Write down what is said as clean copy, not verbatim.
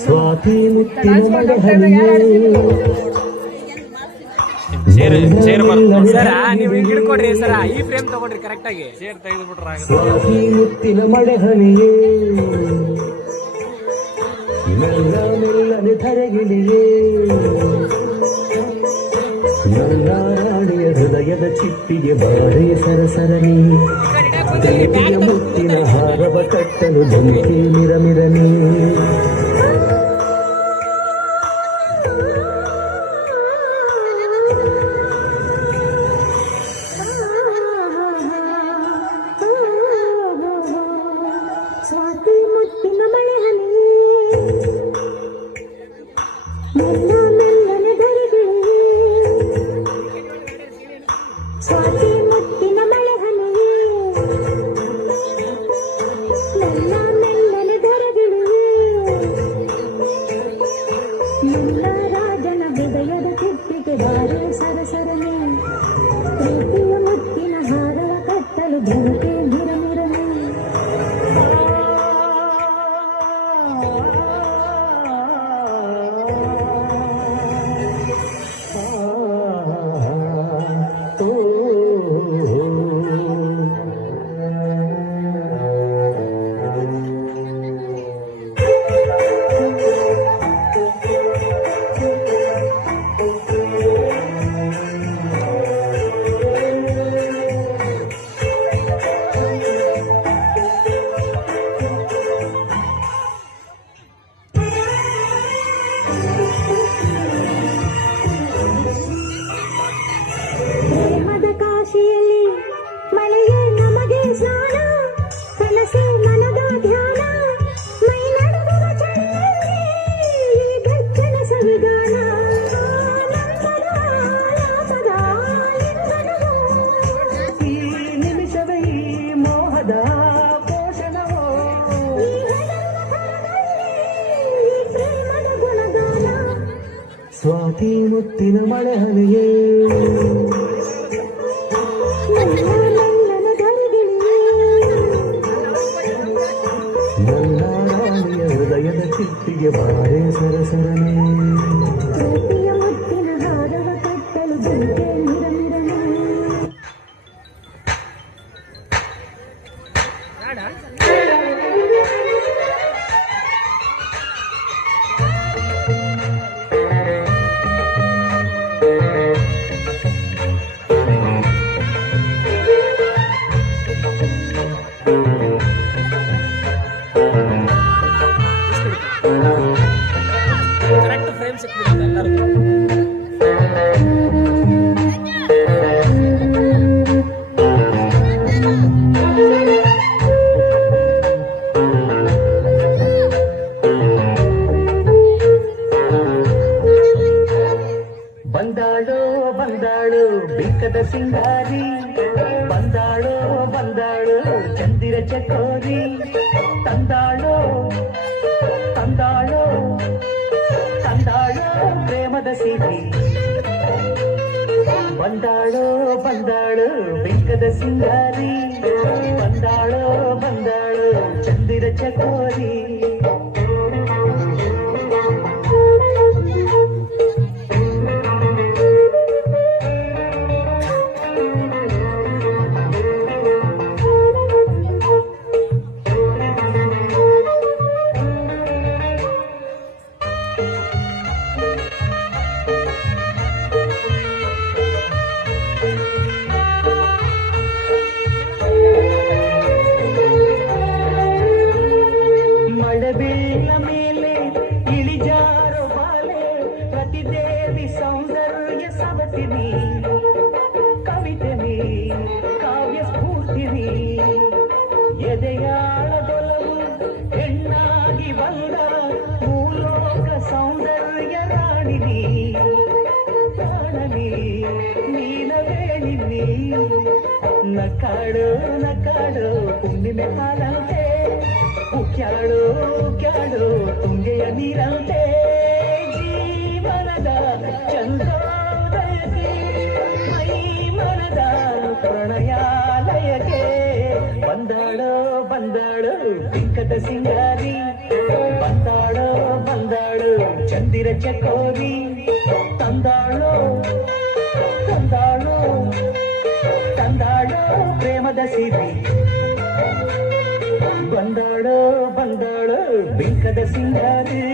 ಸ್ವಾತಿ ಮುತ್ತಿನ ಮಳೆಹನಿಯೇ ಸರ ನೀವು ಹಿಂಗ್ ಹಿಡ್ಕೊಡ್ರಿ ಸರ ಈ ಫ್ರೇಮ್ ತಗೊಳ್ರಿ ಕರೆಕ್ಟ್ ಆಗಿ ಶೇರ್ ತೆಗೆದ್ಬಿಟ್ರೆ ಸ್ವಾತಿ ಮುತ್ತಿನ ಮಳೆಹನಿಯೇ ಮೆಲ್ಲ ಮೆಲ್ಲನೆ ಧರೆಗಿಳಿಯೇ ನನ್ನ ರಾಣಿಯ ಹೃದಯದ ಚಿಟ್ಟಿಗೆ ಬಾರೆ ಸರಸರನಿ ಪ್ರೀತಿಯ ಮುತ್ತಿನ ಹಾರವ ಕಟ್ಟಲು ಧುಮುಕಿ ಮಿರಮಿರನಿ ಸ್ವಾತಿ ಮುತ್ತಿನ ಮಳೆಹನಿಯೇ ಮೆಲ್ಲ ಮೆಲ್ಲನೆ ಧರೆಗಿಳಿಯೇ ಸ್ವಾತಿ ಮುತ್ತಿನ ಮಳೆಹನಿಯೇ ಮೆಲ್ಲ ಮೆಲ್ಲನೆ ಧರೆಗಿಳಿಯೇ ಎಲ್ಲ ರಾಜನ ಹೃದಯದ ಚಿಟ್ಟಿಗೆ ಬಾರೆ ಸರಸರನೆ ಪ್ರೀತಿಯ ಮುತ್ತಿನ ಹಾರವ ಕಟ್ಟಲು ಧುಮುಕಿ ಮಿರಮಿರನೆ ಪ್ರೇಮದ ಕಾಶಿಯಲ್ಲಿ ಮಳೆಯೇ ನಮಗೆ ಸ್ನಾನ ಕನಸೇ ಮನದ ಧ್ಯಾನ ಮೈ ನಡುಗುವ ಚಳಿಯಲ್ಲಿ ಈ ಬೆಚ್ಚನ ಸವಿಗಾನ ಆನಂದದ ಆಲಾಪದ ಲಿಂಗನವೋ ಈ ನಿಮಿಷವೇ ಈ ಮೋಹದ ಪೋಷಣವೋ ಈ ಹೆದರುವ ಥರದಲ್ಲಿ ಈ ಪ್ರೇಮದ ಗುಣಗಾನ ಸ್ವಾತಿ ಮುತ್ತಿನ ಮಳೆಹನಿಯೇ ಮೆಲ್ಲ ಮೆಲ್ಲನೆ ಧರೆಗಿಳಿಯೇ ನನ್ನ ರಾಣಿಯ ಹೃದಯದ ಚಿಟ್ಟಿಗೆ ಬಾರೆ ಸರಸರನೆ ಪ್ರೀತಿಯ ಮುತ್ತಿನ ಹಾರವ ಕಟ್ಟಲು ಧುಮುಕಿ ಮಿರಮಿರನೆ ಕರೆಕ್ಟ್ ಫ್ರೇಮ್ ಸಿಕ್ಬಿಡುತ್ತೆ ಎಲ್ಲರಿಗೂ ಬಂದಾಳೋ ಬಂದಾಳು ಬಿಕ್ಕದ ಸಿಂಗಾರಿ ಬಂದಾಳೋ ಬಂದಾಳು ಚಂದಿರ ಚಕೋರಿ ತಂದಾಳೋ ತಂದಾಳೋ ತಂದಾಳೋ ಪ್ರೇಮದ ಸಿಹಿ ಬಂದಾಳೋ ಬಂದಾಳು ಬಿಕ್ಕದ ಸಿಂಗಾರಿ ಬಂದಾಳೋ ಬಂದಾಳು ಚಂದಿರ ಚಕೋರಿ ಮಳೆಬೀಳ ಮೇಲೆ ಇಳಿಜಾರೋ ಬಾಲೆ ಪ್ರತಿದೇವಿ ಸೌಂದರ್ಯ ಸವತಿನಿ ಕವಿತೆನಿ ಕಾವ್ಯ ಸ್ಫೂರ್ತಿನಿ ಎದೆಯಾಳದೊಲವು ಹೆಣ್ಣಾಗಿ ಬಂದ ಭೂಲೋಕ ಸೌಂದರ್ಯ ರಾಣಿನಿ ಪ್ರಾಣನಿ ನೀನವೇಣಿನಿ ನಕಾಡು ನಕಾಡು ಹುಣ್ಣಿಮೆ ಹಾಲಂತೆ ಉಕ್ಯಾಡು ಉಕ್ಯಾಡು ತುಂಗೆಯ ನೀರಂತೆ ಜೀವನದ ಚಂದ್ರೋದಯಕ್ಕೆ ಮೈ ಮನದ ಪ್ರಣಯಾಲಯಕ್ಕೆ ಬಂದಾಳೋ ಬಂದಾಳು ಬಿಂಕದ ಸಿಂಗಾರಿ ಬಂದಾಳೋ ಬಂದ ಚಕೋರಿ ತಂದಾಳೋ ತಂದಾಳೋ ತಂದಾಳೋ ಪ್ರೇಮದ ಸಿರಿ ಬಂದಾಳೋ ಬಂದಾಳೋ ಬಿಂಕದ ಸಿಂಗಾರಿ